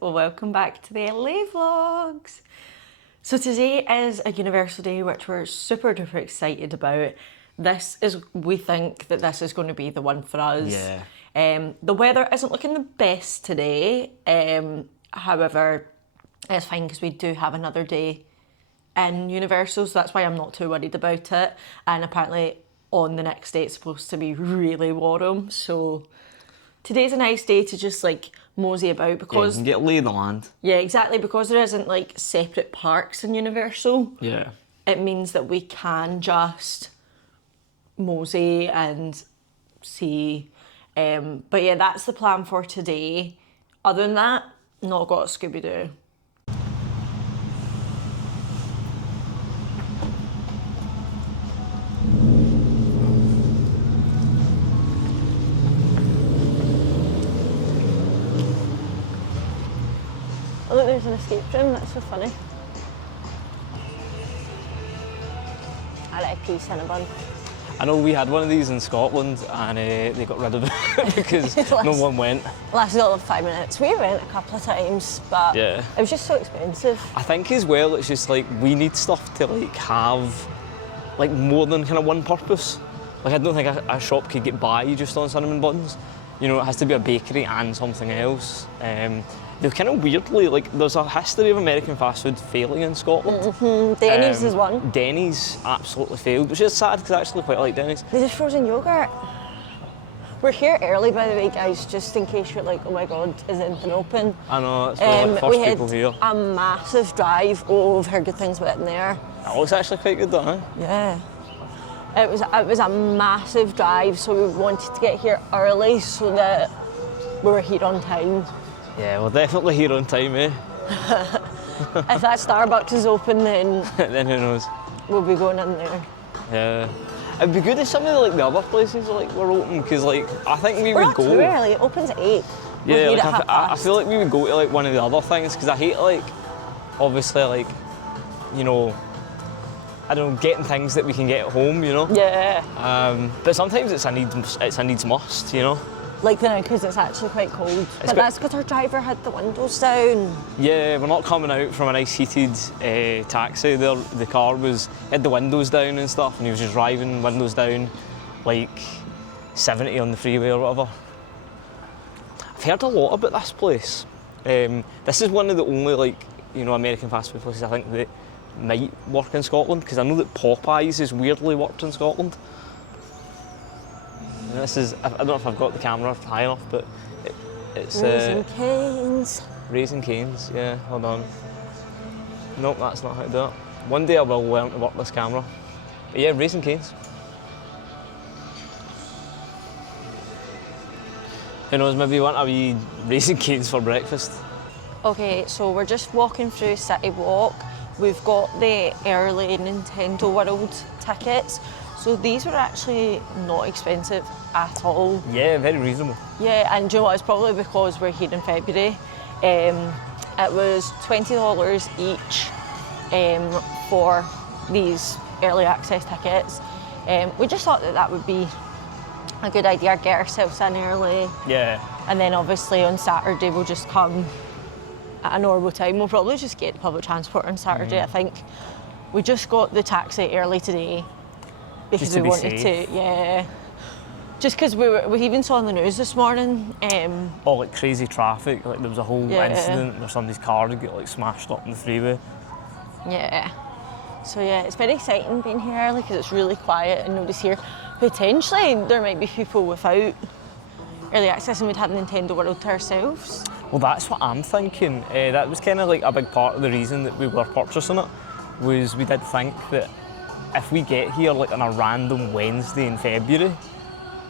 welcome back to the LA vlogs. So today is a Universal Day which we're super duper excited about. We think that this is going to be the one for us. Yeah. The weather isn't looking the best today, however it's fine because we do have another day in Universal, so that's why I'm not too worried about it. And apparently on the next day it's supposed to be really warm, so today's a nice day to just like mosey about because you can get lay of the land. Yeah, exactly, because there isn't like separate parks in Universal. Yeah. It means that we can just mosey and see. But yeah, that's the plan for today. Other than that, not got a Scooby-Doo. Oh look, there's an escape room, that's so funny. I like a Cinnabon. I know we had one of these in Scotland and they got rid of it because no one went. Lasted all of 5 minutes. We went a couple of times, but yeah, it was just so expensive. I think as well it's just like we need stuff to like have like more than kind of one purpose. Like I don't think a shop could get by just on cinnamon buns. You know, it has to be a bakery and something else. They're kind of weirdly, like, there's a history of American fast food failing in Scotland. Mm-hmm. Denny's is one. Denny's absolutely failed, which is sad because I actually quite like Denny's. They did frozen yogurt. We're here early, by the way, guys, just in case you're like, oh my god, is anything open? I know, it's one of the first people here. We had a massive drive. Oh, I've heard good things about it in there. That looks actually quite good, though, huh? Yeah. It was a massive drive, so we wanted to get here early so that we were here on time. Yeah, we're definitely here on time, eh? If that Starbucks is open, then then who knows? We'll be going in there. Yeah. It'd be good if some of the other places like were open, because like I think we We're would not too early. It opens at 8. Yeah, like, I feel like we would go to like one of the other things, because I hate like, obviously like, you know, I don't know, getting things that we can get at home, you know. Yeah. But sometimes it's a needs must, you know. Like now, because it's actually quite cold. But that's because our driver had the windows down. Yeah, we're not coming out from a nice heated taxi. The car had the windows down and stuff, and he was just driving windows down, like 70 on the freeway or whatever. I've heard a lot about this place. This is one of the only like, you know, American fast food places I think that might work in Scotland, because I know that Popeyes has weirdly worked in Scotland. And this is, I don't know if I've got the camera high enough, but it's Raising Cane's. Raising Cane's, yeah, hold on. Nope, that's not how to do it. One day I will learn to work this camera. But yeah, Raising Cane's. Who knows, maybe you want a wee Raising Cane's for breakfast. Okay, so we're just walking through City Walk. We've got the early Nintendo World tickets. So these were actually not expensive at all. Yeah, very reasonable. Yeah, and do you know what? It's probably because we're here in February. It was $20 each for these early access tickets. We just thought that would be a good idea, get ourselves in early. Yeah. And then obviously on Saturday we'll just come at a normal time. We'll probably just get public transport on Saturday, I think. We just got the taxi early today because we wanted to, yeah. Just because we even saw on the news this morning. Oh, like crazy traffic, like there was a whole incident where somebody's car would get like smashed up on the freeway. Yeah. So yeah, it's very exciting being here early because it's really quiet and nobody's here. Potentially there might be people without early access and we'd have Nintendo World to ourselves. Well, that's what I'm thinking. That was kind of like a big part of the reason that we were purchasing it, was we did think that if we get here like on a random Wednesday in February,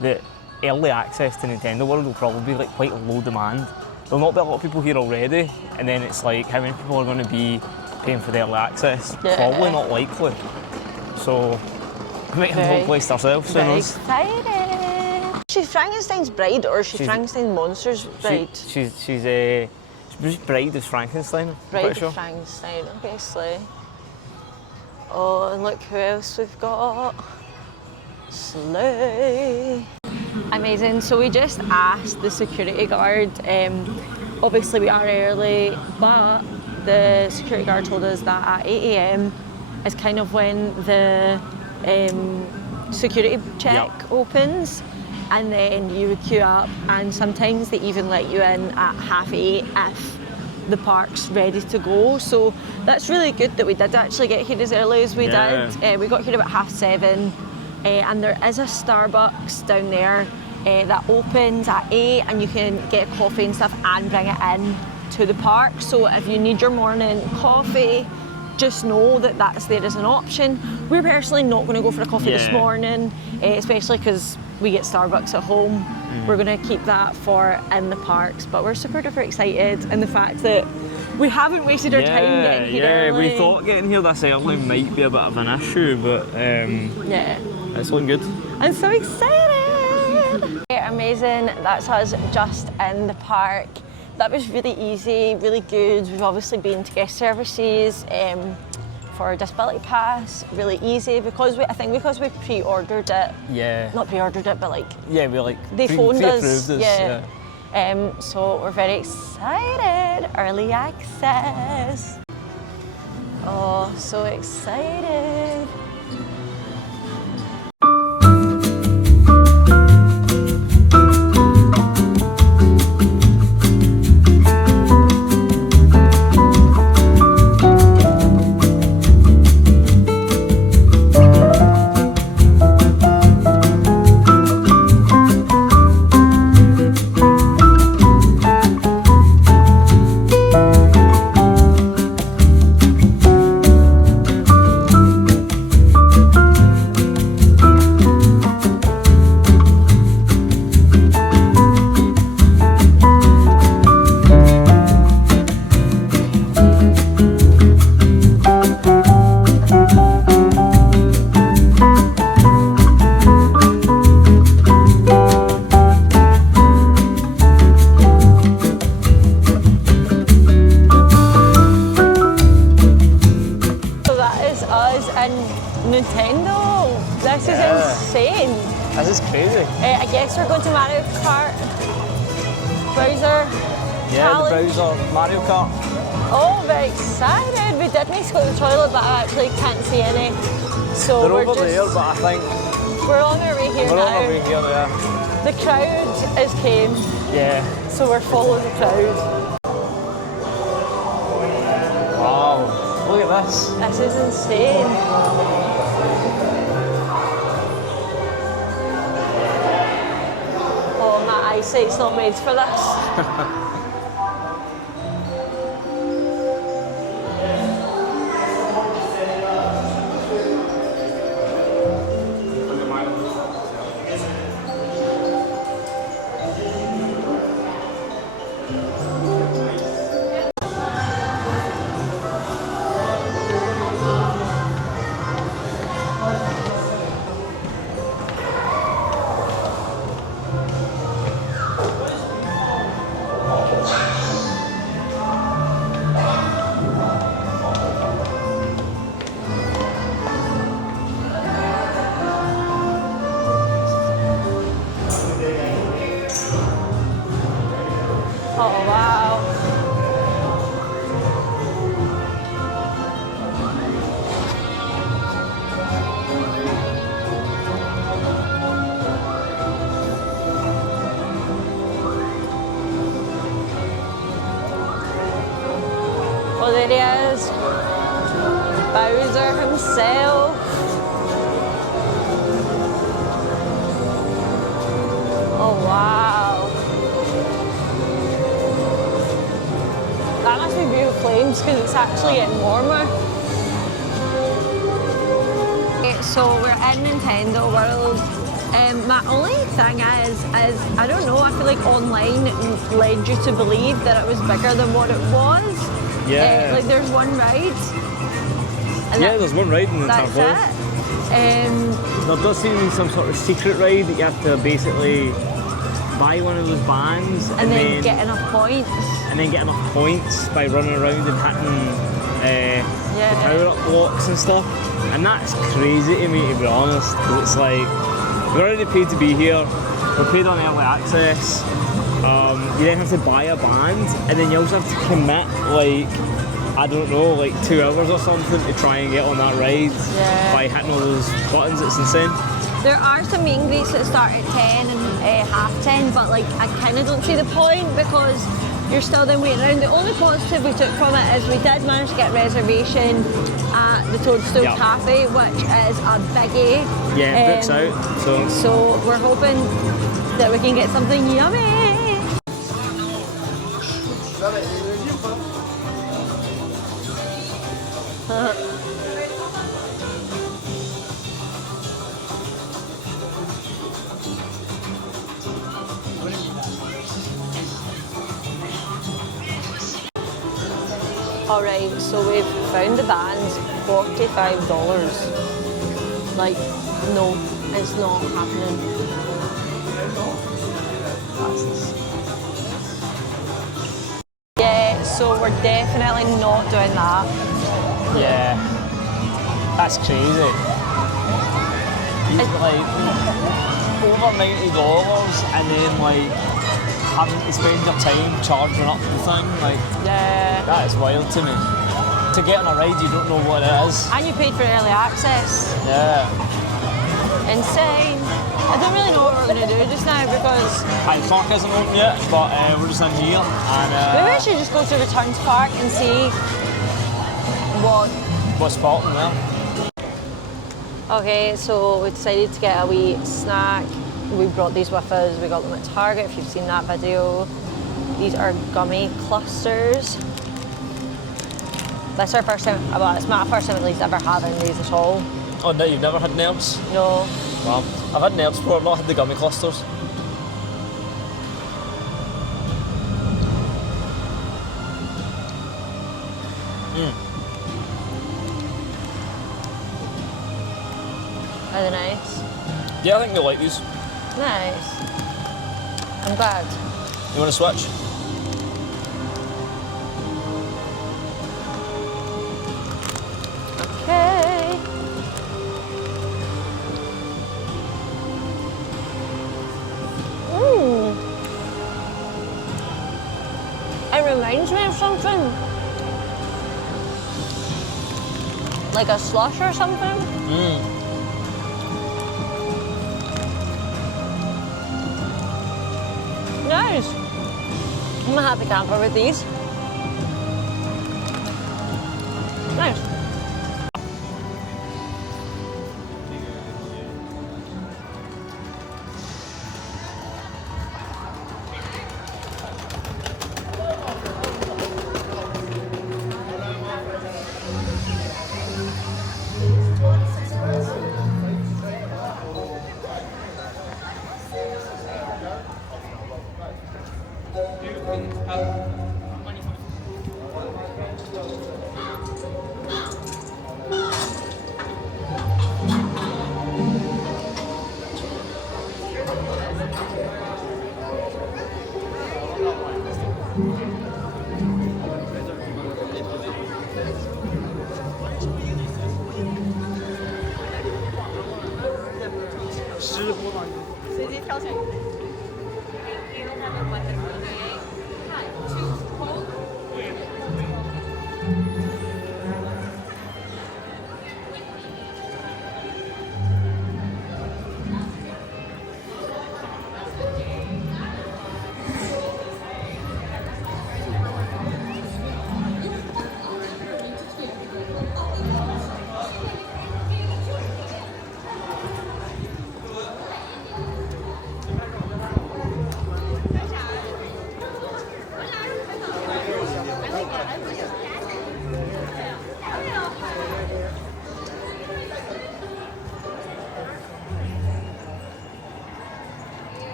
that early access to Nintendo World will probably be like quite low demand. There'll not be a lot of people here already, and then it's like how many people are going to be paying for the early access? Yeah. Probably not likely. So we might have the whole place ourselves. Very excited. She's Frankenstein's bride or she's Frankenstein's monster's bride? She's bride is Frankenstein. Bride sure. of Frankenstein, obviously. Oh, and look who else we've got. Slay. Amazing. So we just asked the security guard obviously we are early, but the security guard told us that at 8 a.m. is kind of when the security check opens, and then you would queue up, and sometimes they even let you in at 8:30 if the park's ready to go. So that's really good that we did actually get here as early as we did. We got here about 7:30, and there is a Starbucks down there that opens at 8, and you can get coffee and stuff and bring it in to the park. So if you need your morning coffee, just know that that's there as an option. We're personally not going to go for a coffee this morning, especially because we get Starbucks at home. We're going to keep that for in the parks, but we're super duper excited, and the fact that we haven't wasted our time getting here early. We thought getting here this early might be a bit of an issue, but it's looking good. I'm so excited! Amazing, that's us just in the park. That was really easy, really good. We've obviously been to guest services for Disability Pass, really easy because I think because we pre-ordered it. Yeah. Not pre-ordered it, but like. Yeah, we like. They phoned us. Yeah. So we're very excited. Early access. Oh, so excited. Nintendo, this is insane. This is crazy. I guess we're going to Mario Kart Bowser Challenge. The Bowser Mario Kart. Oh, very excited. We did need to go to the toilet, but I actually can't see any. So They're we're over just, there, but I think we're on our way here we're now. on our way here, yeah. The crowd is came. Yeah. So we're following the crowd. Wow, look at this. This is insane. Oh, my eyesight's not made for this. Oh, wow. Well, there he is. Bowser himself. Oh, wow. That must be beautiful flames because it's actually getting warmer. Okay, so we're in Nintendo World. My only thing is I don't know, I feel like online it led you to believe that it was bigger than what it was. Yeah. Like there's one ride. And Yeah, there's one ride in the that's Tarboy. it. There does seem to be some sort of secret ride that you have to basically buy one of those bands And then get enough points. and then get enough points by running around and hitting the power-up blocks and stuff. And that's crazy to me, to be honest, because it's like, we're already paid to be here, we're paid on early access, you then have to buy a band, and then you also have to commit like, I don't know, like 2 hours or something to try and get on that ride by hitting all those buttons. It's insane. There are some meet and greets that start at 10 and half 10, but like I kind of don't see the point because you're still then waiting around. The only positive we took from it is we did manage to get a reservation at the Toadstool Cafe, which is a biggie. Yeah, books out. So we're hoping that we can get something yummy. Alright, so we've found the band, $45. Like, no, it's not happening. Yeah, so we're definitely not doing that. Yeah, that's crazy. It's like over $90 and then like having to spend your time charging up the thing, like that is wild to me. To get on a ride you don't know what it is. And you paid for early access. Yeah. Insane. I don't really know what we're going to do just now because The park isn't open yet, but we're just in here and maybe I should just go to Returns Park and see what's popping there. Okay, so we decided to get a wee snack. We brought these with us. We got them at Target, if you've seen that video. These are gummy clusters. That's our first time, well, it's my first time at least ever having these at all. Oh no, you've never had nerds? No. Well, I've had nerds before, I've not had the gummy clusters. Are they nice? Yeah, I think you'll like these. Nice. I'm glad. You want to switch? Okay. It reminds me of something. Like a slush or something. Nice. I'm a happy camper with these. Nice.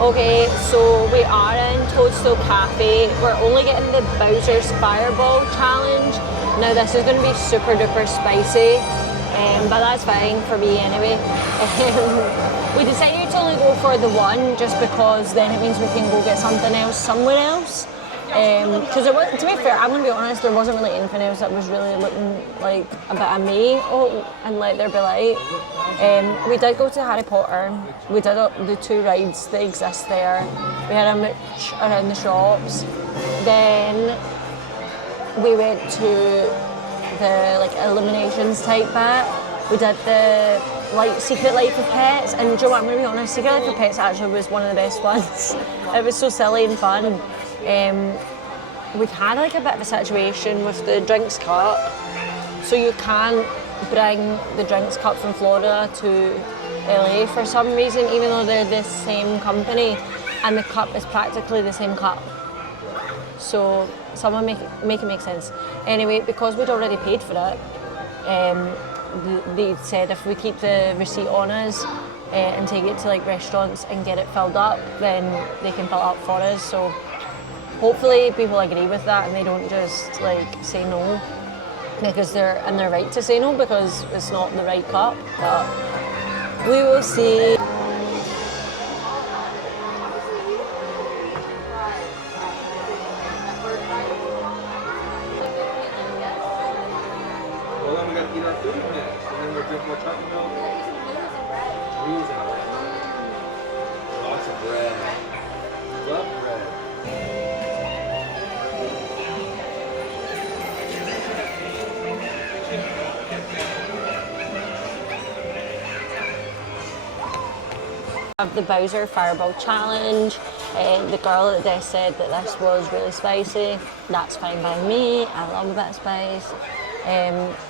Okay, so we are in Toadstool Cafe. We're only getting the Bowser's Fireball challenge. Now this is going to be super duper spicy, but that's fine for me anyway. We decided to only go for the one just because then it means we can go get something else somewhere else. Because to be fair, I'm going to be honest, there wasn't really anything else that was really looking like a bit of me. Oh, and Let There Be Light. We did go to Harry Potter. We did the 2 rides that exist there. We had a mooch around the shops. Then we went to the like eliminations type bit. We did the Secret Life of Pets, and do you know what, I'm going to be honest, Secret Life of Pets actually was one of the best ones. It was so silly and fun. We've had like a bit of a situation with the drinks cup, so you can't bring the drinks cup from Florida to LA for some reason, even though they're the same company, and the cup is practically the same cup. So someone make it make sense. Anyway, because we'd already paid for it, they said if we keep the receipt on us and take it to like restaurants and get it filled up, then they can fill it up for us. So hopefully people agree with that and they don't just like say no, because they're in their right to say no because it's not the right cup. But we will see. Well, then we got to eat our food next, and then we'll drink more chocolate milk. Cheese and lots of bread. Love bread. Of the Bowser Fireball Challenge. The girl at the desk said that this was really spicy. That's fine by me. I love a bit of spice.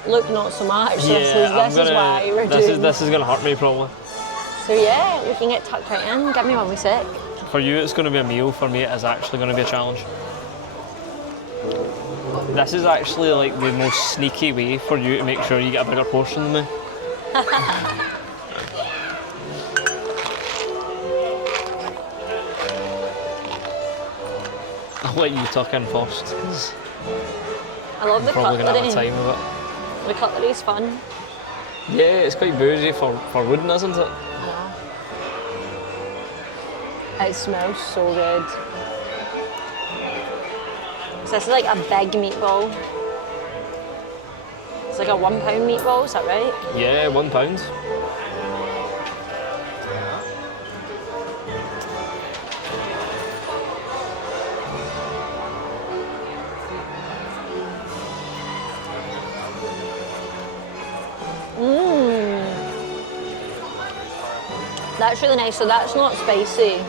Luke, not so much. This is why we're doing. This is gonna hurt me probably. So yeah, we can get tucked right in. Give me one wee sec. For you, it's gonna be a meal. For me, it is actually gonna be a challenge. This is actually like the most sneaky way for you to make sure you get a bigger portion than me. I'll let you tuck in first. 'Cause I love the I'm probably gonna have a cutlery. time of it. The cutlery's fun. Yeah, it's quite bougie for wooden, isn't it? It smells so good. So this is like a big meatball. It's like a £1 meatball, is that right? Yeah, £1. That's really nice. So that's not spicy.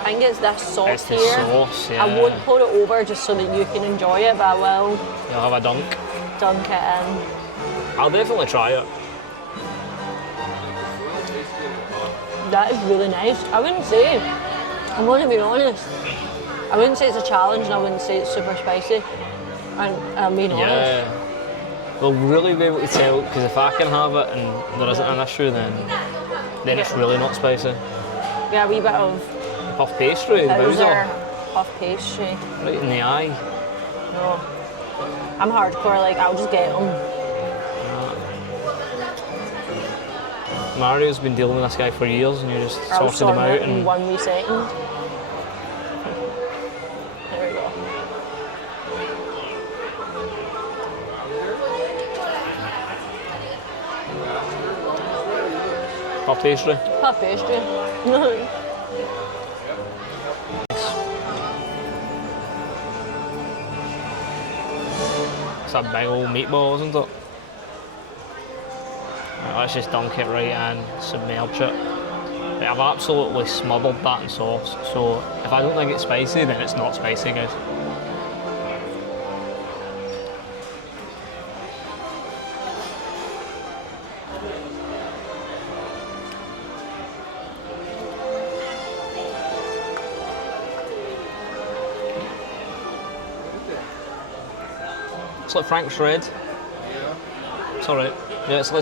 I think it's this sauce It's the here. sauce, yeah. I won't pour it over just so that you can enjoy it, but I will You'll have a dunk. dunk it in. I'll definitely try it. That is really nice. I wouldn't say, I'm going to be honest, I wouldn't say it's a challenge and I wouldn't say it's super spicy. And I'm being honest. Yeah. We'll really be able to tell, because if I can have it and there isn't an issue, then it's really not spicy. Yeah, a wee bit of Puff pastry, the Bowser Bowser, puff pastry. right in the eye. No. I'm hardcore, like I'll just get them. Mario's been dealing with this guy for years and you just I'll sorted him sort out it in and 1 wee second. There we go. puff pastry. Puff pastry. It's a big old meatball, isn't it? Right, let's just dunk it right in, submerge it. Right, I've absolutely smothered that in sauce, so if I don't think it's spicy, then it's not spicy, guys. It's like Frank's Red. It's alright. Yeah, it's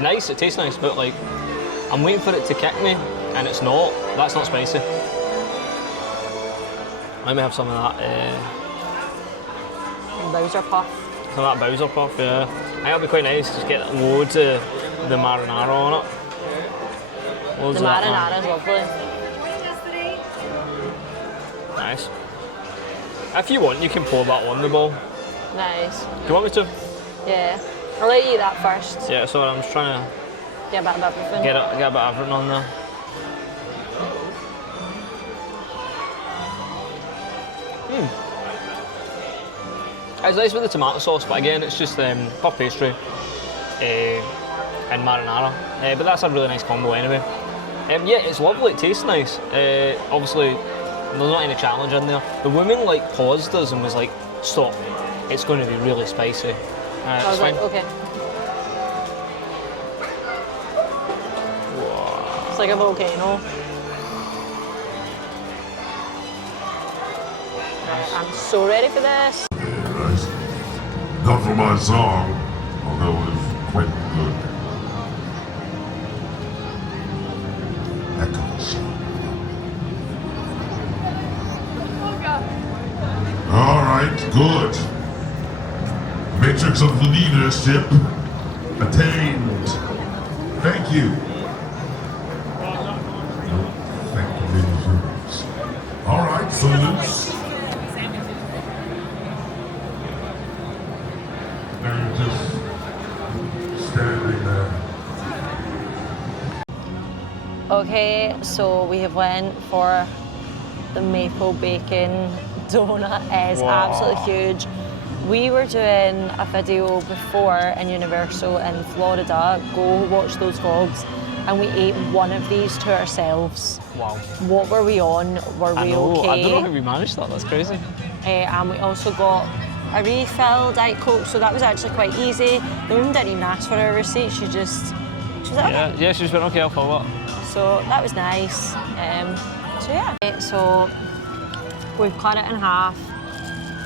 nice, it tastes nice, but like, I'm waiting for it to kick me, and it's not. That's not spicy. Let me have some of that. Bowser puff. Some of that Bowser puff, yeah. I think that'd be quite nice. Just get loads of the marinara on it. Loads The of that, marinara is lovely. Nice. If you want, you can pour that on the bowl. Nice. Do you want me to? Yeah. I'll let you eat that first. Yeah, so I'm just trying to Get a bit of everything. get a bit of everything on there. It's nice with the tomato sauce, but again, it's just puff pastry and marinara. But that's a really nice combo anyway. Yeah, it's lovely. It tastes nice. Obviously, there's not any challenge in there. The woman like paused us and was like, "Stop! It's going to be really spicy." I was like, okay. Whoa. It's like a volcano. I'm so ready for this. Nice. Not for my song, although it's quite good. Echoes. All right, good. Matrix of leadership attained. Thank you. Thank you, ladies and gentlemen. All right, salutes. They're just standing there. Okay, so we have went for the maple bacon donut. It is Wow. absolutely huge. We were doing a video before in Universal in Florida. Go watch those vlogs. And we ate one of these to ourselves. Wow. What were we on? Were we I know. okay? I don't know how we managed that. That's crazy. And we also got a refill Diet Coke, so that was actually quite easy. The woman didn't even ask for a receipt. She was like, Yeah. Yeah. She just went, okay, I'll follow up. so that was nice. So yeah. So we've cut it in half,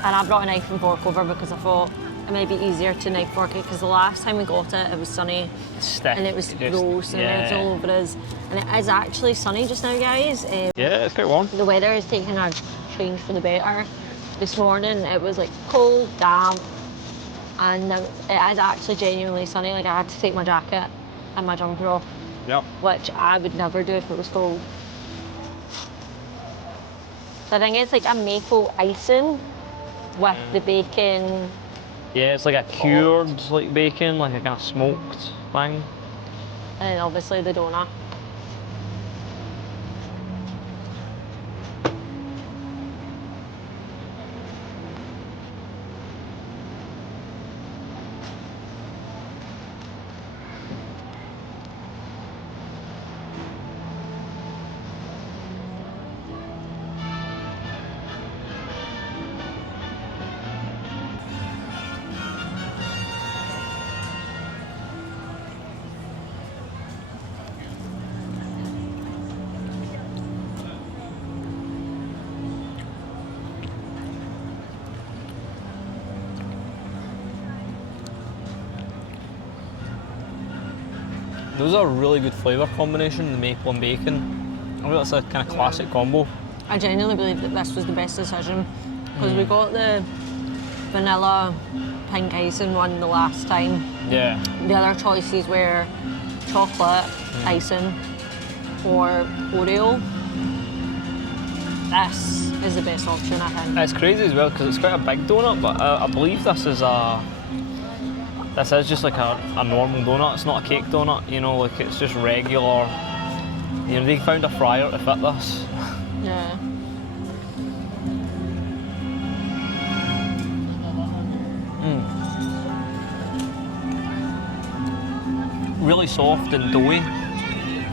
and I brought a knife and fork over because I thought it might be easier to knife fork it because the last time we got it, it was sunny Stiff. and it was Just- gross and everything all over us. And it is actually sunny just now, guys. Yeah, it's quite warm. The weather is taking a change for the better. This morning it was like cold, damp, and now it is actually genuinely sunny. Like I had to take my jacket and my jumper off, Yep. which I would never do if it was cold. So I think it's like a maple icing with the bacon. Yeah, it's like a cured like bacon, like a kind of smoked thing. And then obviously the donut. Those are a really good flavour combination, the maple and bacon. I think that's a kind of classic combo. I genuinely believe that this was the best decision because we got the vanilla pink icing one the last time. Yeah. The other choices were chocolate icing or Oreo. This is the best option, I think. It's crazy as well because it's quite a big donut, but I believe this is just like a normal donut. It's not a cake donut, you know, like it's just regular. You know, they found a fryer to fit this. Yeah. Really soft and doughy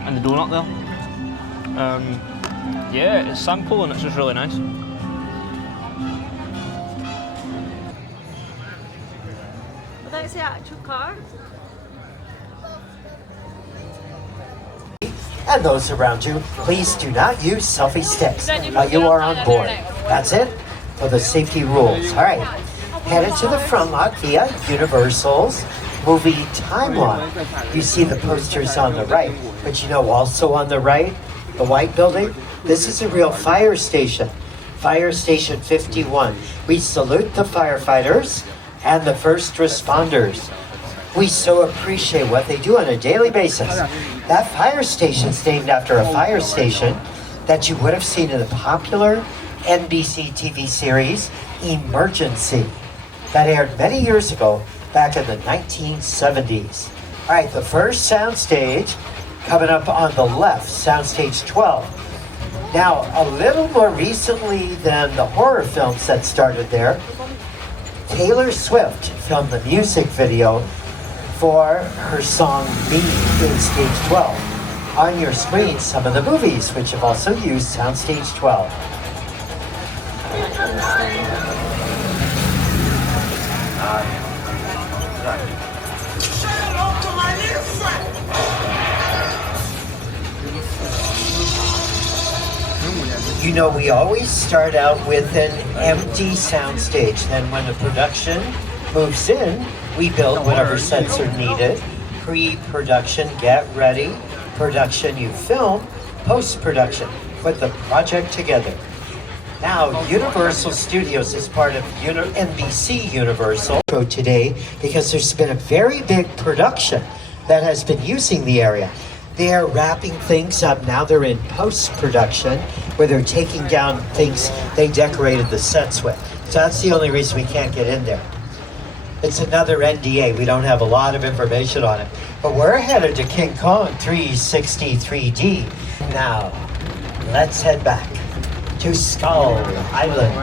in the donut there. Yeah, it's simple and it's just really nice. That's the actual car. And those around you, please do not use selfie sticks while you are on board. That's it for the safety rules. All right, headed to the front lot via Universal's movie timeline. You see the posters on the right, but you know also on the right the white building, this is a real fire station. Fire Station 51. We salute the firefighters and the first responders. We so appreciate what they do on a daily basis. That fire station's named after a fire station that you would have seen in the popular NBC TV series Emergency that aired many years ago back in the 1970s. All right, the first soundstage coming up on the left, soundstage 12. Now, a little more recently than the horror films that started there, Taylor Swift filmed the music video for her song Me in Stage 12. On your screen, some of the movies which have also used Soundstage 12. You know, we always start out with an empty soundstage. Then when the production moves in, we build whatever sets are needed. Pre-production, get ready. Production, you film. Post-production, put the project together. Now, Universal Studios is part of NBC Universal today because there's been a very big production that has been using the area. They're wrapping things up. Now they're in post-production where they're taking down things they decorated the sets with. So that's the only reason we can't get in there. It's another NDA. We don't have a lot of information on it. But we're headed to King Kong 363D. Now, let's head back to Skull Island.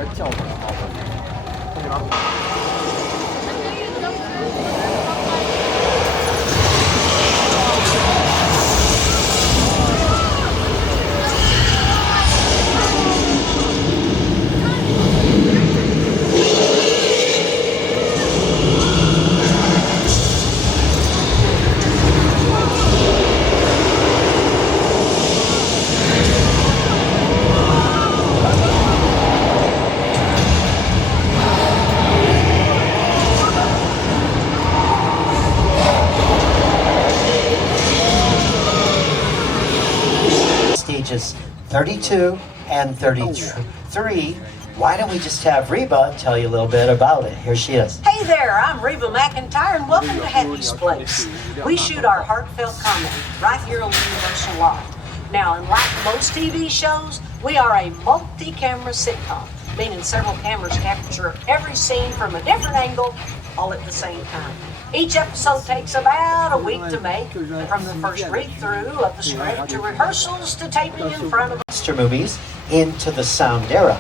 Stages 32 and 33. Why don't we just have Reba tell you a little bit about it? Here she is. Hey there, I'm Reba McIntyre and welcome to Happy's Place. We shoot our heartfelt comedy right here on the Universal lot. Now, unlike most TV shows, we are a multi-camera sitcom, meaning several cameras capture every scene from a different angle all at the same time. Each episode takes about a week to make, from the first read-through of the script to rehearsals to taping in front of Monster movies into the sound era.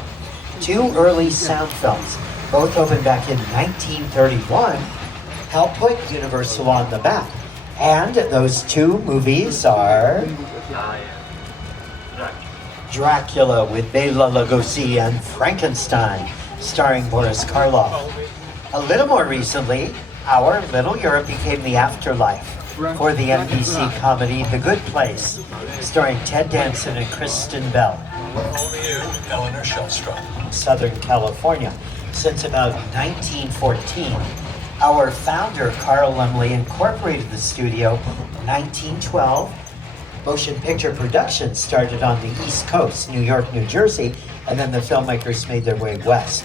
Two early sound films, both opened back in 1931, helped put Universal on the map. And those two movies are Dracula with Bela Lugosi and Frankenstein, starring Boris Karloff. A little more recently, Our Little Europe became the afterlife for the NBC comedy The Good Place, starring Ted Danson and Kristen Bell. Eleanor Shellstrom. Southern California. Since about 1914, our founder, Carl Laemmle, incorporated the studio in 1912. Motion picture production started on the East Coast, New York, New Jersey, and then the filmmakers made their way west.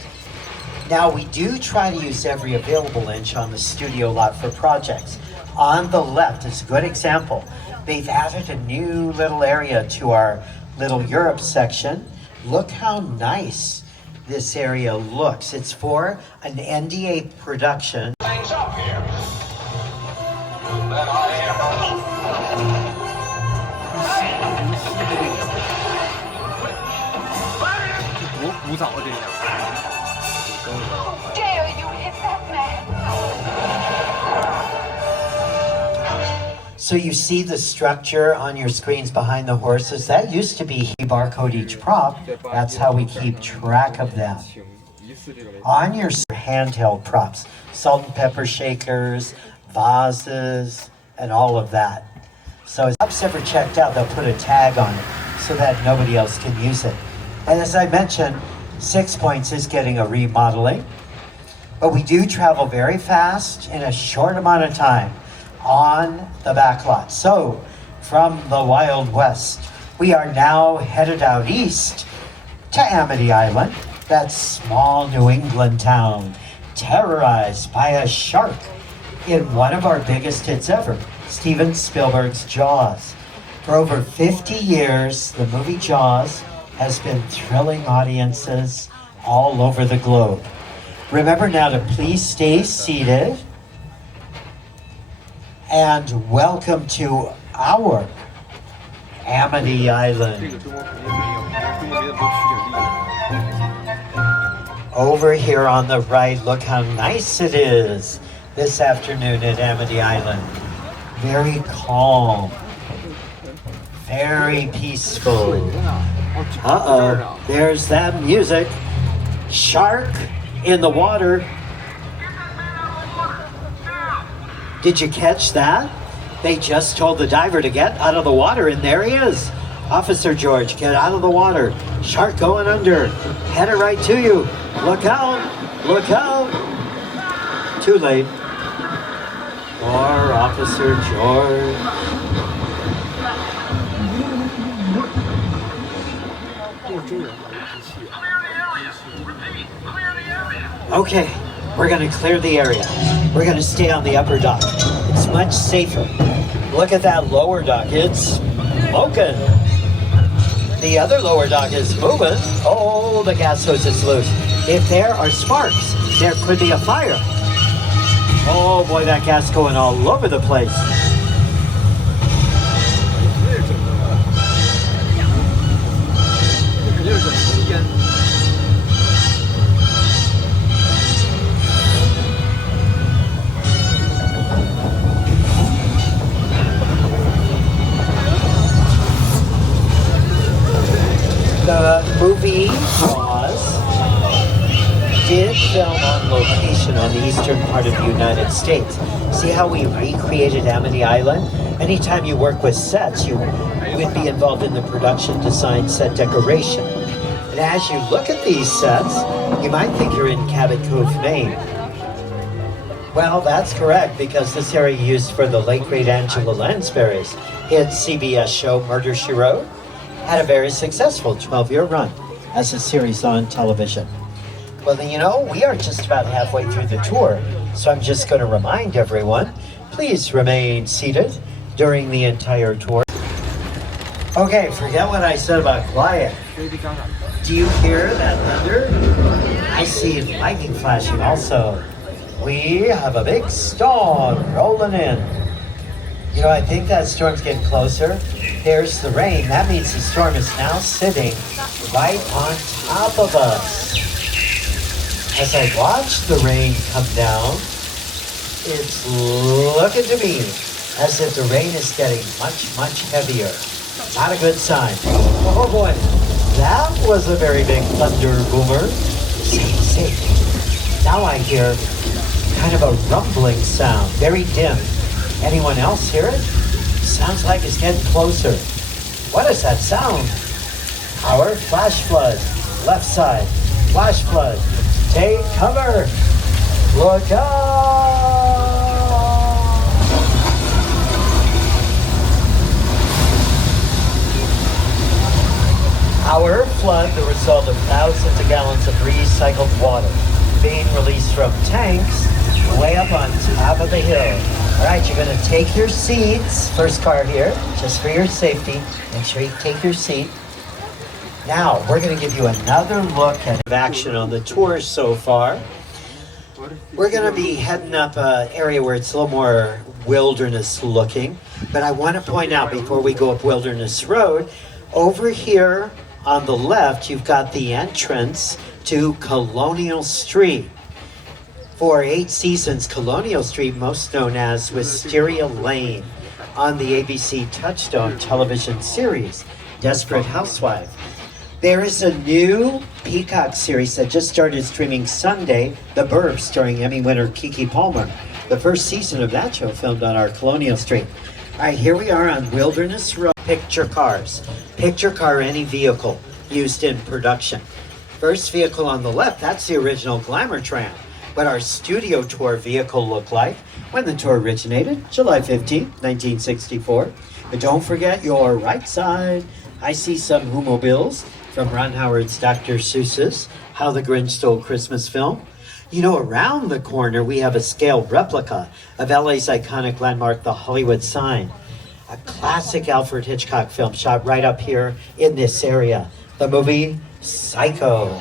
Now, we do try to use every available inch on the studio lot for projects. On the left is a good example. They've added a new little area to our Little Europe section. Look how nice this area looks. It's for an NDA production. Things up here. That I Dare you hit that man? So you see the structure on your screens behind the horses. That used to be barcode each prop. That's how we keep track of them. On your handheld props, salt and pepper shakers, vases, and all of that. So if it's ever checked out, they'll put a tag on it so that nobody else can use it. And as I mentioned, 6 Points is getting a remodeling. But we do travel very fast in a short amount of time on the back lot. So from the Wild West We are now headed out east to Amity Island, that small New England town terrorized by a shark in one of our biggest hits ever, Steven Spielberg's Jaws. For over 50 years, the movie Jaws has been thrilling audiences all over the globe. Remember now to please stay seated and welcome to our Amity Island. Over here on the right, look how nice it is this afternoon at Amity Island. Very calm, very peaceful. Uh-oh, there's that music. Shark in the water. Did you catch that? They just told the diver to get out of the water, and there he is. Officer George, get out of the water. Shark going under. Headed right to you. Look out, look out. Too late. Poor Officer George. Okay, we're gonna clear the area. We're gonna stay on the upper dock. It's much safer. Look at that lower dock, it's smoking. The other lower dock is moving. Oh, the gas hose is loose. If there are sparks, there could be a fire. Oh boy, that gas going all over the place. The movie Jaws did film on location on the eastern part of the United States. See how we recreated Amity Island? Anytime you work with sets, you would be involved in the production, design, set decoration. And as you look at these sets, you might think you're in Cabot Cove, Maine. Well, that's correct, because this area used for the late great Angela Lansbury's hit CBS show Murder, She Wrote had a very successful 12-year run as a series on television. Well, you know, we are just about halfway through the tour, so I'm just going to remind everyone, please remain seated during the entire tour. Okay, forget what I said about quiet. Do you hear that thunder? I see lightning flashing also. We have a big storm rolling in. You know, I think that storm's getting closer. There's the rain. That means the storm is now sitting right on top of us. As I watch the rain come down, it's looking to me as if the rain is getting much, much heavier. Not a good sign. Oh boy, that was a very big thunder boomer. See. Now I hear kind of a rumbling sound, very dim. Anyone else hear it? Sounds like it's getting closer. What is that sound? Our flash flood. Left side. Flash flood. Take cover. Look out! Our flood, the result of thousands of gallons of recycled water being released from tanks way up on top of the hill. All right, you're gonna take your seats. First car here, just for your safety. Make sure you take your seat. Now, we're gonna give you another look at action on the tour so far. We're gonna be heading up an area where it's a little more wilderness looking. But I wanna point out before we go up Wilderness Road, over here on the left, you've got the entrance to Colonial Street. For 8 seasons, Colonial Street, most known as Wisteria Lane, on the ABC Touchstone television series, Desperate Housewife. There is a new Peacock series that just started streaming Sunday, The Burbs, starring Emmy winner Keke Palmer. The first season of that show filmed on our Colonial Street. All right, here we are on Wilderness Road. Picture cars. Picture car, any vehicle used in production. First vehicle on the left, that's the original Glamour Tram. What our studio tour vehicle looked like when the tour originated, July 15, 1964. But don't forget your right side, I see some Whomobiles from Ron Howard's Dr. Seuss's How the Grinch Stole Christmas film. You know, around the corner, we have a scaled replica of LA's iconic landmark, the Hollywood sign. A classic Alfred Hitchcock film shot right up here in this area. The movie Psycho.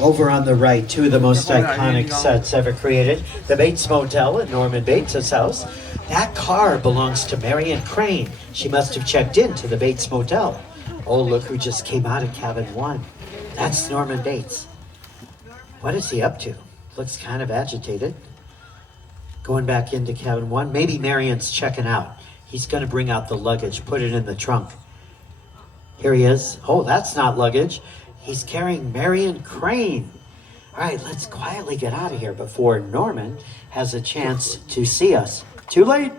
Over on the right, two of the most iconic sets ever created. The Bates Motel at Norman Bates' house. That car belongs to Marion Crane. She must have checked into the Bates Motel. Oh, look who just came out of cabin 1. That's Norman Bates. What is he up to? Looks kind of agitated. Going back into cabin 1. Maybe Marion's checking out. He's going to bring out the luggage, put it in the trunk. Here he is. Oh, that's not luggage. He's carrying Marion Crane. All right, let's quietly get out of here before Norman has a chance to see us. Too late.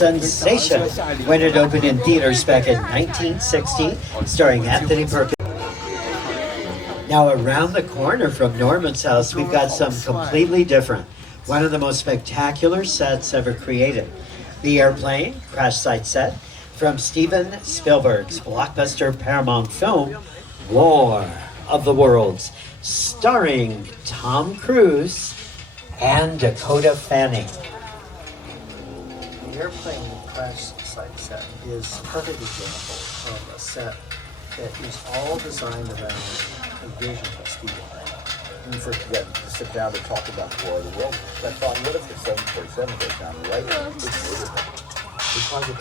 Sensation when it opened in theaters back in 1960, starring Anthony Perkins. Now around the corner from Norman's house, we've got something completely different. One of the most spectacular sets ever created. The Airplane crash site set from Steven Spielberg's blockbuster Paramount film, War of the Worlds, starring Tom Cruise and Dakota Fanning. The Airplane crash site set is a perfect example of a set that is all designed around a vision of Steven. And for to sit down to talk about War of the Worlds, I thought, what if the 747 goes down, right? Because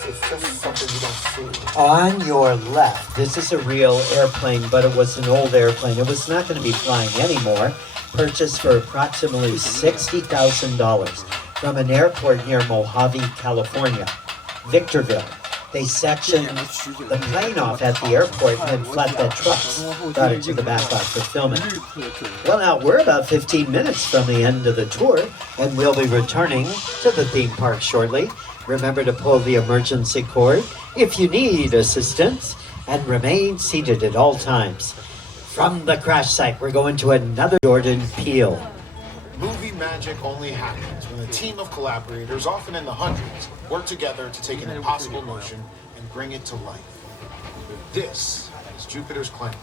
it's just something you don't see. On your left, this is a real airplane, but it was an old airplane. It was not going to be flying anymore. Purchased for approximately $60,000 from an airport near Mojave, California, Victorville. They sectioned the plane off at the airport and then flatbed trucks brought it to the back lot for filming. Well, now we're about 15 minutes from the end of the tour, and we'll be returning to the theme park shortly. Remember to pull the emergency cord if you need assistance, and remain seated at all times. From the crash site, we're going to another Jordan Peele. Movie magic only happens when a team of collaborators, often in the hundreds, work together to take an impossible notion and bring it to life. This is Jupiter's Claim,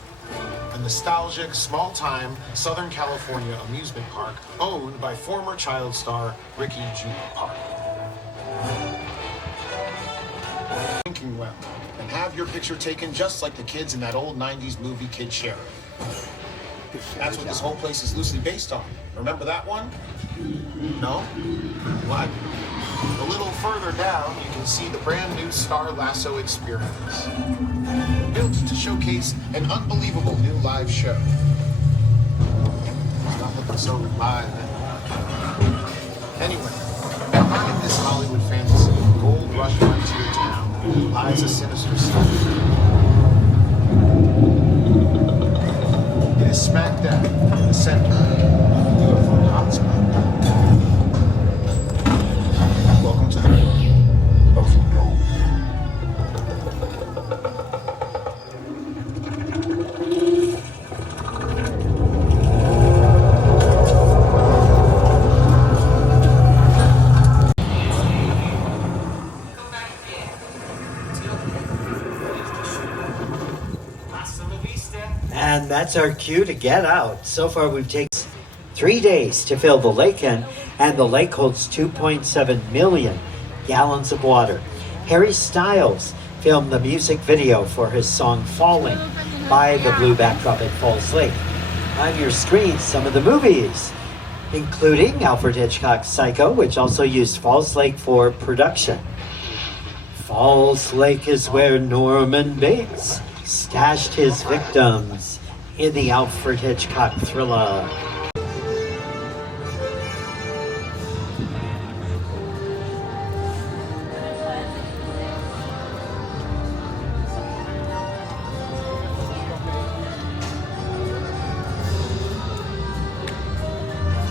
a nostalgic, small-time Southern California amusement park owned by former child star Ricky Junior Park. Thinking well, and have your picture taken just like the kids in that old 90s movie Kid Sheriff. That's what this whole place is loosely based on. Remember that one? No? What? A little further down, you can see the brand new Star Lasso Experience. Built to showcase an unbelievable new live show. It's not looking so live anymore. Anyway, behind this Hollywood fantasy, gold rush frontier town, lies a sinister story. It is smack dab in the center of the UFO hotspot. Welcome to the UFO Dome. And that's our cue to get out. So far we've taken 3 days to fill the lake in, and the lake holds 2.7 million gallons of water. Harry Styles filmed the music video for his song Falling by the blue backdrop at Falls Lake. On your screen, some of the movies, including Alfred Hitchcock's Psycho, which also used Falls Lake for production. Falls Lake is where Norman Bates stashed his victims in the Alfred Hitchcock thriller.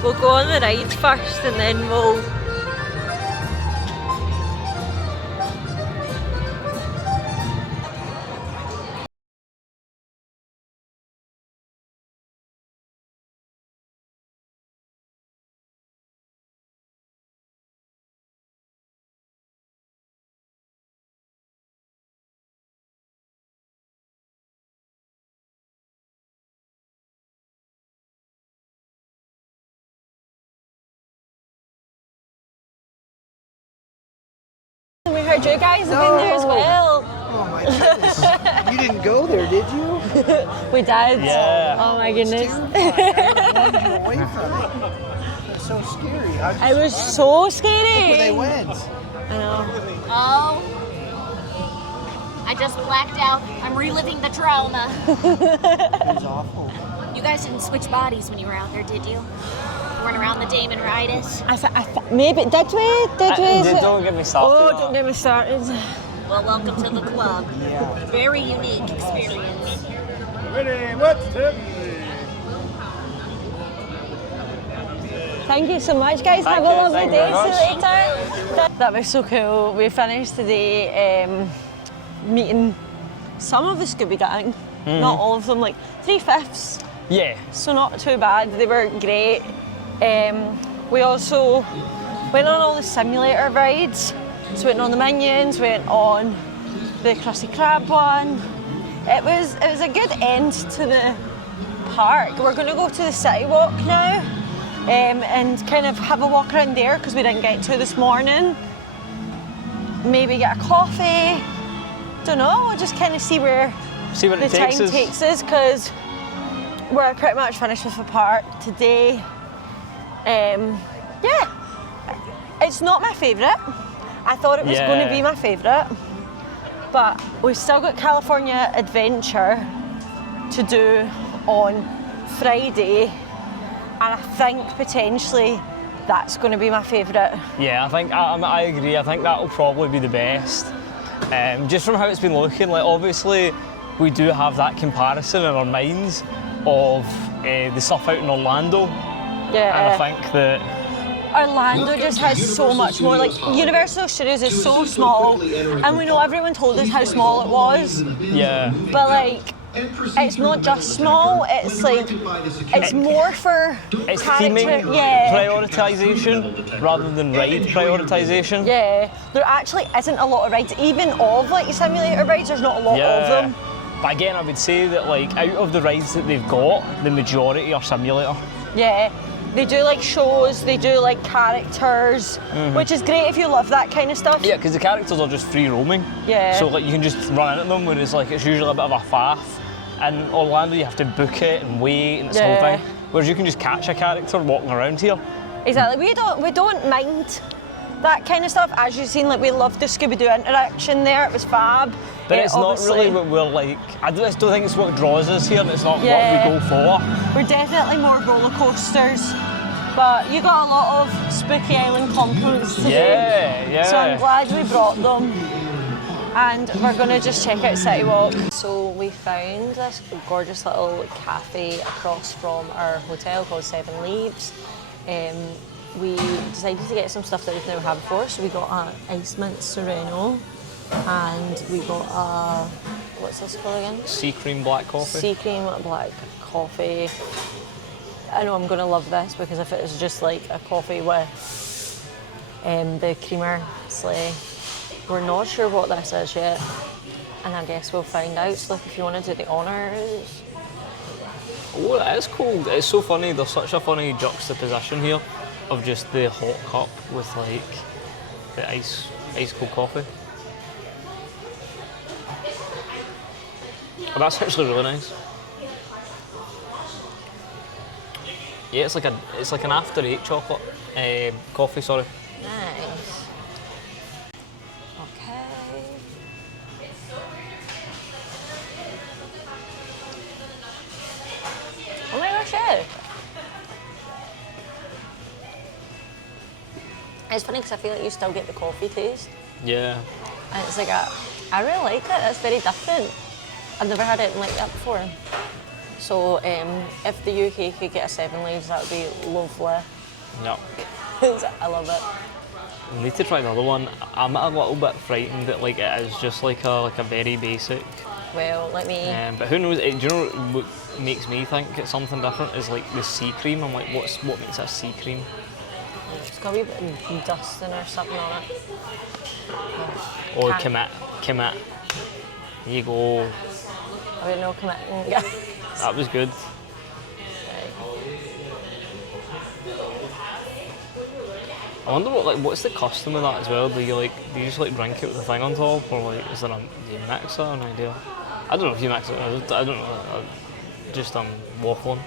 We'll go on the ride first and then we'll heard you guys have been there as well. Oh my goodness. You didn't go there, did you? We did. Yeah. Oh my goodness. Everyone wanted you away from it. It's so scary. It was so scary. Look where they went. I know. Oh. I just blacked out. I'm reliving the trauma. It was awful. You guys didn't switch bodies when you were out there, did you? You weren't around the Damon-ritis? Maybe, did we? Don't get me started. Oh, don't get me started. Well, welcome to the club. Yeah. Very unique experience. Ready, what's happening? Thank you so much, guys. Have a you. lovely Thank you day. very See you later. That was so cool. We finished today meeting some of the Scooby Gang. Not all of them, like 3/5. Yeah. So not too bad. They were great. We also went on all the simulator rides. So we went on the Minions, went on the Krusty Krab one. It was a good end to the park. We're going to go to the City Walk now and kind of have a walk around there because we didn't get to this morning. Maybe get a coffee. Don't know. We'll just kind of see where See what the it time takes us. takes us because we're pretty much finished with the park today. Yeah, it's not my favourite. I thought it was going to be my favourite, but we've still got California Adventure to do on Friday, and I think potentially that's going to be my favourite. Yeah, I think I agree. I think that'll probably be the best. Just from how it's been looking, like obviously we do have that comparison in our minds of the stuff out in Orlando, Yeah. and I think that Orlando just has so much more. Like Universal Studios is so small, and we know everyone told us how small it was. yeah, But like, it's not just small. It's like it's more for it's character. theming prioritisation rather than ride prioritisation. Yeah, there actually isn't a lot of rides, even of like simulator rides. There's not a lot of them. But again, I would say that like out of the rides that they've got, the majority are simulator. Yeah, they do like shows. They do like characters, which is great if you love that kind of stuff. Yeah, because the characters are just free roaming. Yeah. So like you can just run into them, whereas like it's usually a bit of a faff. In Orlando, you have to book it and wait and this whole Yeah. thing. Whereas you can just catch a character walking around here. Exactly. We don't mind that kind of stuff. As you've seen, like we loved the Scooby-Doo interaction there. It was fab. But it's not obviously- really what we're like. I just don't think it's what draws us here, and it's not Yeah. what we go for. We're definitely more roller coasters. But you got a lot of Spooky Island compliments today. Yeah, yeah. So I'm glad we brought them. And we're gonna just check out City Walk. So we found this gorgeous little cafe across from our hotel called Seven Leaves. We decided to get some stuff that we've never had before. So we got an Ice Mint Sereno, and we got a, what's this called again? Sea cream black coffee. Sea cream black coffee. I know I'm gonna love this because if it was just like a coffee with the creamer sleigh, we're not sure what this is yet, and I guess we'll find out. So like, if you want to do the honours. Oh, that is cool. It's so funny. There's such a funny juxtaposition here of just the hot cup with like the ice cold coffee. Oh, that's actually really nice. Yeah, it's like an after 8 chocolate coffee. Sorry. Nice. Okay. Oh my gosh, yeah. It's funny because I feel like you still get the coffee taste. Yeah. And it's like I really like it. It's very different. I've never had it like that before. So if the UK could get a Seven Leaves, that would be lovely. Yeah. I love it. We need to try another one. I'm a little bit frightened that like it is just like a very basic. Well, let me. But who knows? Do you know what makes me think it's something different? Is like the sea cream. I'm like, what makes that sea cream? It's got a wee bit of dusting or something on it. Oh, Can't- commit. Here you go. I don't know, committing. That was good. I wonder what's the custom of that as well? Do you just like drink it with the thing on top, or like is there do you mix it? An idea? I don't know if you mix it. I don't know. Just waffling.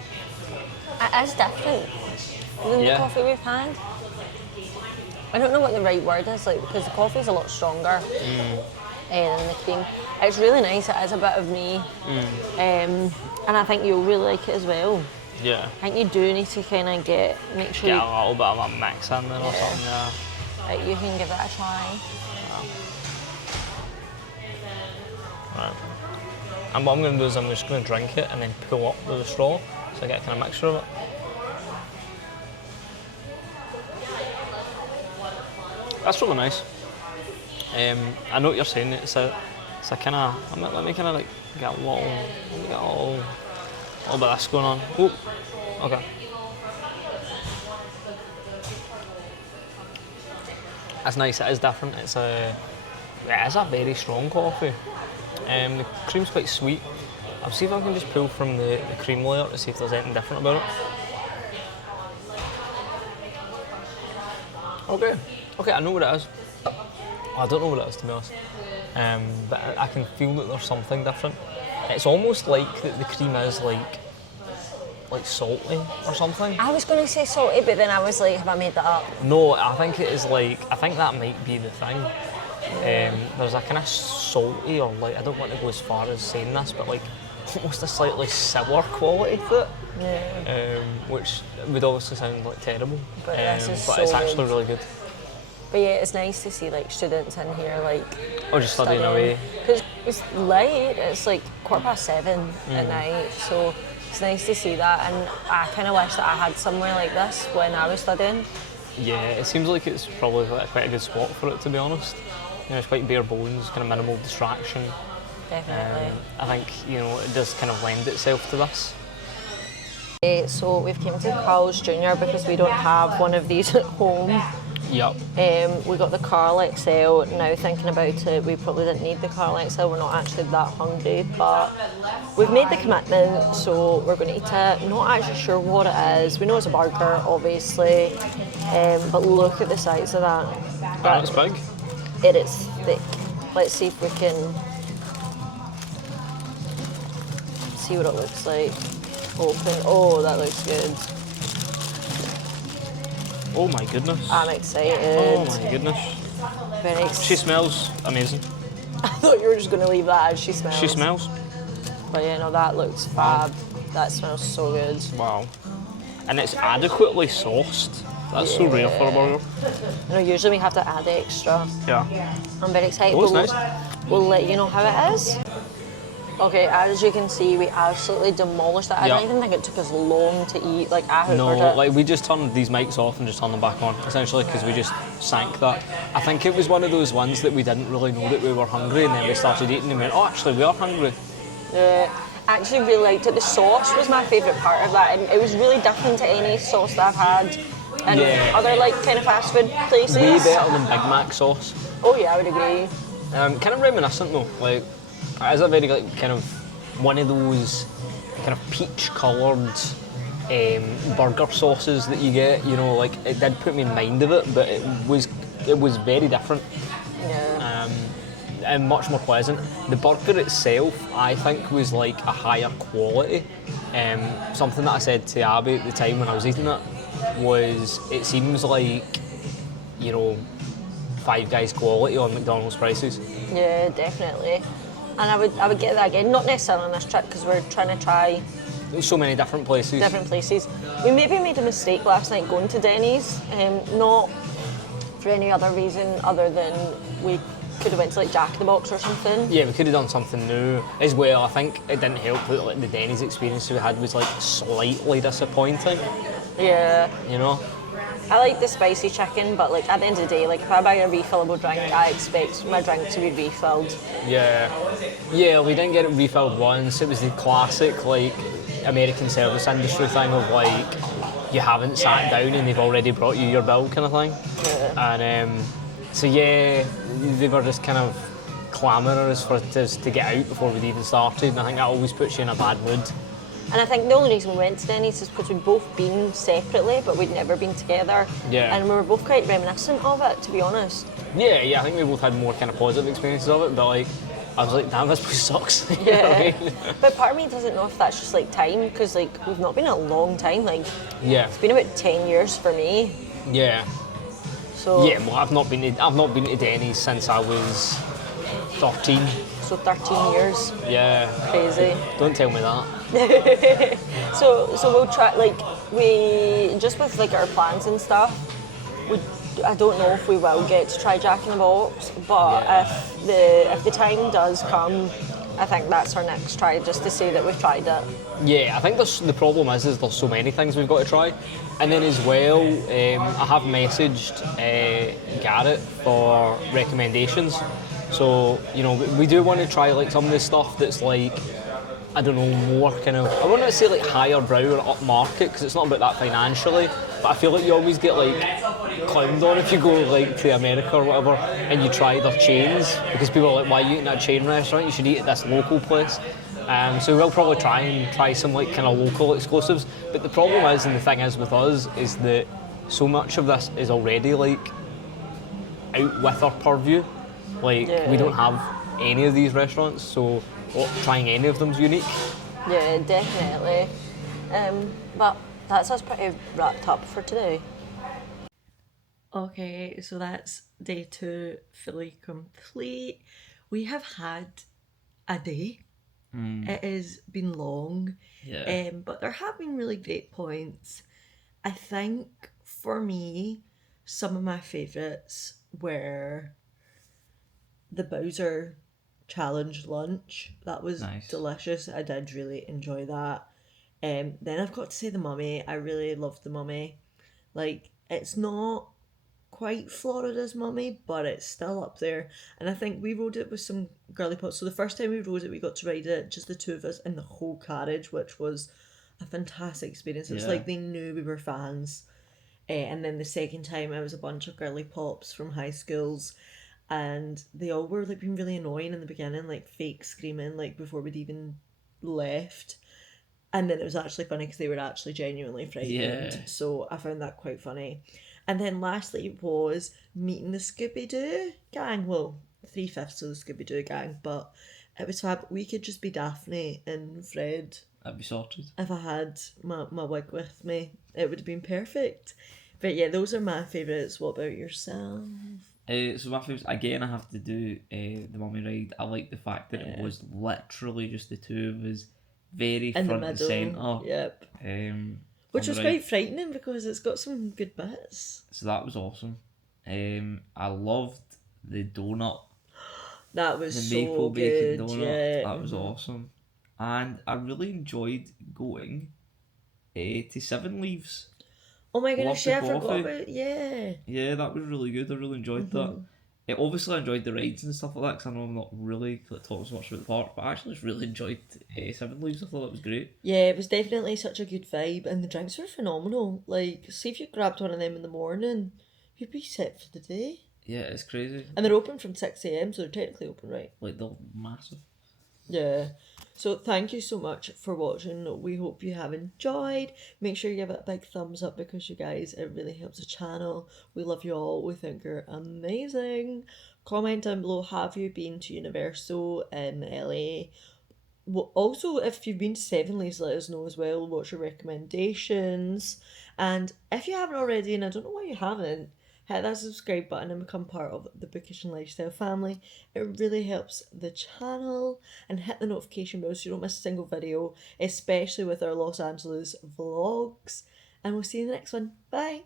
It is different than the coffee we've had. I don't know what the right word is, like, because the coffee's a lot stronger than the cream. It's really nice. It is a bit of me, and I think you'll really like it as well. Yeah. I think you do need to kind of make sure get a little bit of a mix in there or something. Yeah. Like you can give it a try. Right. And what I'm going to do is I'm just going to drink it and then pull up with a straw, so I get a kind of mixture of it. That's really nice. I know what you're saying. It's a kind of. Let me kind of like get a little bit of this going on. Ooh, okay. That's nice. It is different. It is a very strong coffee. The cream's quite sweet. I'll see if I can just pull from the cream layer to see if there's anything different about it. Okay, I know what it is. I don't know what it is, to be honest. But I can feel that there's something different. It's almost like the cream is like salty or something. I was going to say salty, but then I was like, have I made that up? No, I think it is like, I think that might be the thing. There's a kind of salty, or like, I don't want to go as far as saying this, but like almost a slightly sour quality to it. Yeah. Which would obviously sound like terrible, but it's actually really good. But yeah, it's nice to see like students in here like. Or just studying away. Because it's late. It's like 7:15 at night, so it's nice to see that. And I kind of wish that I had somewhere like this when I was studying. Yeah, it seems like it's probably quite a good spot for it, to be honest. You know, it's quite bare bones, kind of minimal distraction. Definitely. I think it does kind of lend itself to this. So we've came to Carl's Jr. because we don't have one of these at home. Yep. We got the Carl XL. Now thinking about it, we probably didn't need the Carl XL. We're not actually that hungry, but we've made the commitment, so we're going to eat it. Not actually sure what it is. We know it's a burger, obviously, but look at the size of that. That's big. It is thick. Let's see if we can see what it looks like. Open. Oh, that looks good. Oh my goodness. I'm excited. Oh my goodness. Very excited. She smells amazing. I thought you were just going to leave that as she smells. She smells. But yeah, no, that looks fab. That smells so good. Wow. And it's adequately sauced. That's so rare for a burger. Usually we have to add extra. Yeah. I'm very excited. Oh, it's nice. We'll let you know how it is. Okay, as you can see, we absolutely demolished that. I don't even think it took us long to eat. Like, I hoovered it. We just turned these mics off and just turned them back on, essentially, because we just sank that. I think it was one of those ones that we didn't really know that we were hungry, and then we started eating and we went, oh, actually, we are hungry. Yeah, I actually really liked it. The sauce was my favourite part of that, and it was really different to any sauce that I've had in other, like, kind of fast food places. Way better than Big Mac sauce. Oh yeah, I would agree. Kind of reminiscent though, like, it is a very, like, kind of one of those kind of peach-coloured burger sauces that you get. Like, it did put me in mind of it, but it was very different. Yeah. And much more pleasant. The burger itself, I think, was like a higher quality. Something that I said to Abby at the time when I was eating it was, it seems like, Five Guys quality on McDonald's prices. Yeah, definitely. And I would get that again, not necessarily on this trip because we're trying to try so many different places. We maybe made a mistake last night going to Denny's, not for any other reason other than we could have went to like Jack in the Box or something. Yeah, we could have done something new as well. I think it didn't help that like the Denny's experience we had was like slightly disappointing. Yeah. I like the spicy chicken, but like at the end of the day, like if I buy a refillable drink, I expect my drink to be refilled. Yeah, we didn't get it refilled once. It was the classic like American service industry thing of like you haven't sat down and they've already brought you your bill kind of thing. Yeah. And so they were just kind of clamorous for us to get out before we'd even started, and I think that always puts you in a bad mood. And I think the only reason we went to Denny's is because we'd both been separately, but we'd never been together. Yeah. And we were both quite reminiscent of it, to be honest. Yeah, I think we both had more kind of positive experiences of it, but like, I was like, damn, this place sucks. You know what I Yeah. mean? But part of me doesn't know if that's just like time, because like we've not been a long time. Like Yeah. it's been about 10 years for me. Yeah. So Yeah, well, I've not been to Denny's since I was 13. So 13 years. Yeah. Crazy. Don't tell me that. So we'll try, like, we just with like our plans and stuff, I don't know if we will get to try Jack in the Box, but if the time does come, I think that's our next try, just to say that we've tried it. Yeah, I think the problem is there's so many things we've got to try. And then as well, I have messaged Garrett for recommendations. So, you know, we do want to try like some of the stuff that's like, I don't know, more kind of, I wouldn't say like higher brow or up market, because it's not about that financially, but I feel like you always get like clowned on if you go like to America or whatever and you try their chains, because people are like, why are you eating at a chain restaurant? You should eat at this local place. So we'll probably try some like kind of local exclusives, but the problem is, and the thing is with us, is that so much of this is already like out with our purview. Like we don't have any of these restaurants, so trying any of them's unique. Yeah, definitely. But that's us pretty wrapped up for today. Okay, so that's day 2 fully complete. We have had a day. It has been long, but there have been really great points. I think for me, some of my favourites were the Bowser Challenge lunch. That was delicious. I did really enjoy that. Then I've got to say the Mummy. I really loved the Mummy. Like, it's not quite Florida's Mummy, but it's still up there. And I think we rode it with some girly pops. So the first time we rode it, we got to ride it, just the two of us in the whole carriage, which was a fantastic experience. It was like they knew we were fans. And then the second time, it was a bunch of girly pops from high schools. And they all were like being really annoying in the beginning, like fake screaming, like before we'd even left. And then it was actually funny because they were actually genuinely frightened. So I found that quite funny. And then lastly was meeting the Scooby-Doo gang. Well, 3/5 of the Scooby-Doo gang, but it was fab. We could just be Daphne and Fred. That'd be sorted. If I had my wig with me, it would have been perfect. But yeah, those are my favourites. What about yourself? So my favourites, again, I have to do the Mummy ride. I like the fact that it was literally just the two of us, very In front the and middle. centre. Yep. Which on was the quite ride. frightening because it's got some good bits. So that was awesome. I loved the donut. That was the so maple good. bacon donut. Yeah. That was awesome. And I really enjoyed going to Seven Leaves. Oh my goodness, Loved the yeah, I forgot coffee. about Yeah. Yeah, that was really good. I really enjoyed that. Obviously, I enjoyed the rides and stuff like that because I know I'm not really talking so much about the park, but I actually just really enjoyed Seven Leaves. I thought it was great. Yeah, it was definitely such a good vibe, and the drinks were phenomenal. Like, see if you grabbed one of them in the morning, you'd be set for the day. Yeah, it's crazy. And they're open from 6 a.m, so they're technically open, right? Like, they're massive. Yeah. So thank you so much for watching. We hope you have enjoyed. Make sure you give it a big thumbs up because you guys, it really helps the channel. We love you all. We think you're amazing. Comment down below, have you been to Universal in LA? Well, also, if you've been to Seven Leaves, let us know as well. What's your recommendations? And if you haven't already, and I don't know why you haven't, hit that subscribe button and become part of the Bookish and Lifestyle family. It really helps the channel. And hit the notification bell so you don't miss a single video, especially with our Los Angeles vlogs. And we'll see you in the next one. Bye!